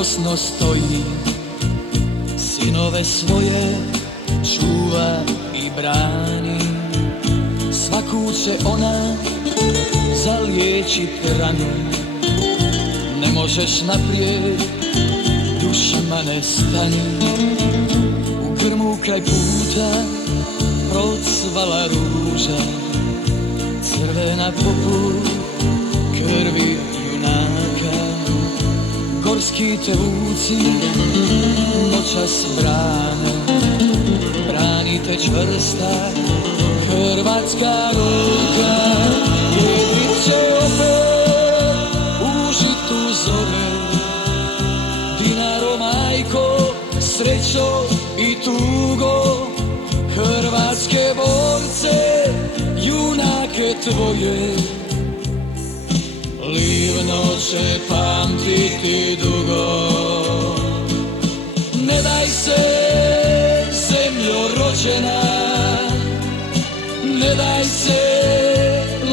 ponosno stoji, sinove svoje čuva i brani. Svaku će ona zaliječit ranu, ne možeš naprijed, dušmane stani. U grmu kraj puta procvala ruža, crvena poput krvi junaka. Gorski te vuci noćas brane, branite čvrsta hrvatska ruka. Jedit će opet u žitu zore, Dinaro majko, srećo i tugo. Hrvatske borce, junake tvoje, Livno će pamtiti dugo. Ne daj se, zemljo rođena, ne daj se,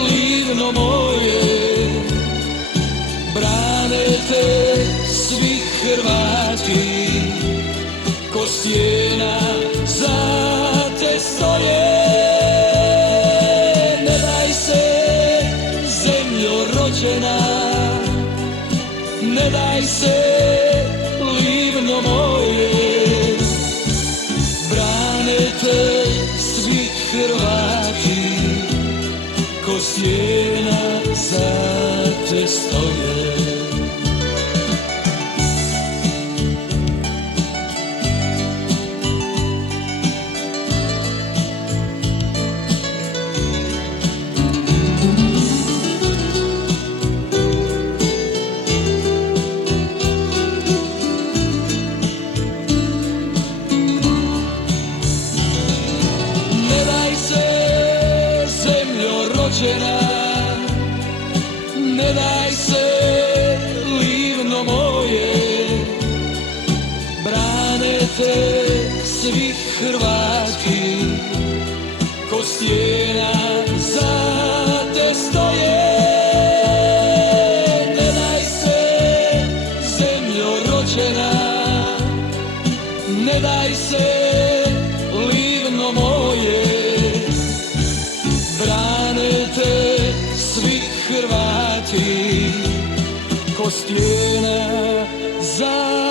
Livno moje. Brane te svi Hrvati, ko stijena za te stoje. Ne daj se, zemljo rođena, ne daj se, Livno moje. Brane te svi Hrvati, ko stijena za te stoje. Ne daj se, Livno moje. Brane te svi Hrvati, ko stijena za te stoje. Ne daj se, zemljo rođena, ne daj se, Livno moje. Brane te svi Hrvati, ko stijena za